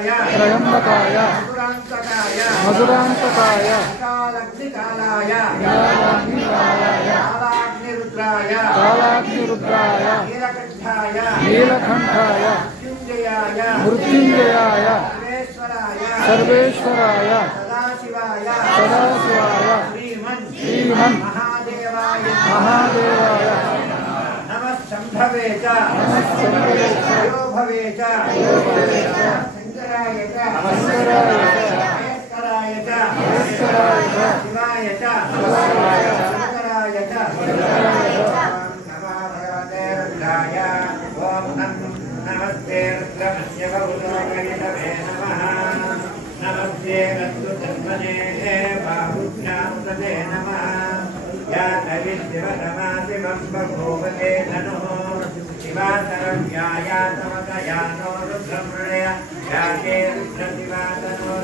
त्रयम्बकाय मधुरान्तकाय कालाग्निरुद्राय। कालाग्निरुद्राय। नीलकण्ठाय। सर्वेश्वराय। सदाशिवाय। श्रीमन्। महादेवाय। महादेवाय। శ్రీమన్ శ్రీమన్ మహాదేవాయ మహాదేవాయ నమః సంభవే చ సంభవే చ యోభవే చ శంకరాయ చ శంకరాయ చ శివాయ శంకరాయ నమస్తే నమః నమస్తే రస్తు జన్మనే బాహుభ్యాం दिवातरं व्यायातमकया नो रुद्रमृणय व्याके रुद्रदिवातनो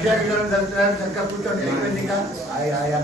అభిషేకం దంతాలు సంకల్ప కూర్చోండి అయిపోయింది ఇంకా ఆయా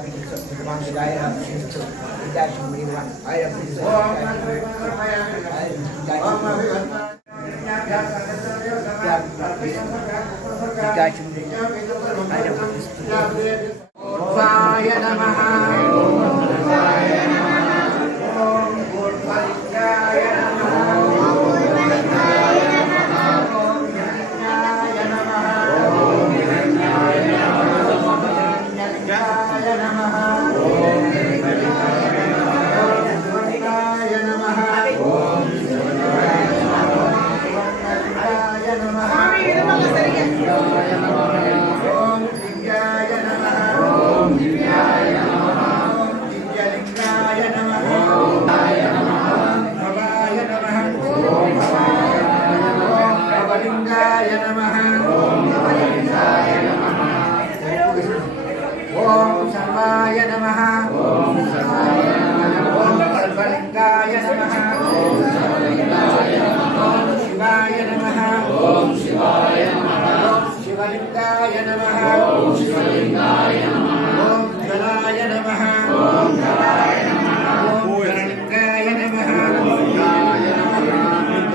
శివలింగాయ నమః ఓం శివలింగాయ నమః ఓం జ్వలాయ నమః ఓం జ్వలాయ నమః ఓం జ్వలలింగాయ నమః ఓం జ్వలాయ నమః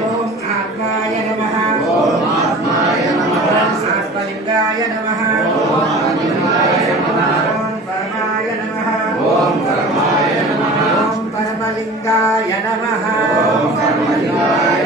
ఓం ఆత్మాయ నమః ఓం ఆత్మాయ నమః ఓం ఆత్మలింగాయ నమః ఓం ఆత్మలింగాయ నమః ఓం పరమాయ నమః ఓం పరమాయ నమః ఓం పరమలింగాయ నమః ఓం పరమలింగాయ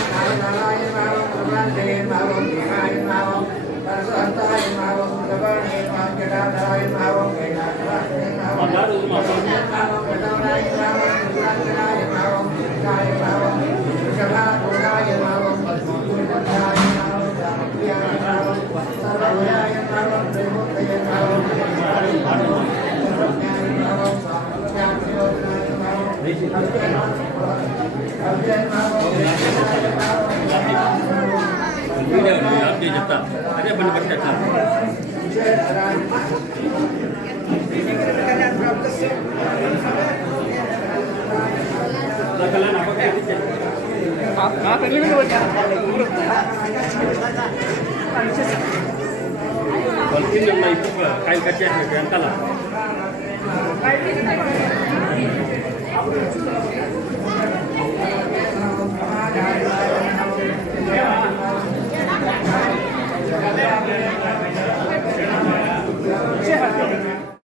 సూర్యస్య సర్వలింగం స్థాపయతి వాణి పవిత్రం వీడియో అప్డేట్ చెప్తా అదే ಒಂದು ತಿಂಗಳನ್ನ ಇಪ್ಪತ್ತು ಕಾಯಿ ಕಟ್ಟಿ ಹಾಕಬೇಕು ಅಂತಲ್ಲ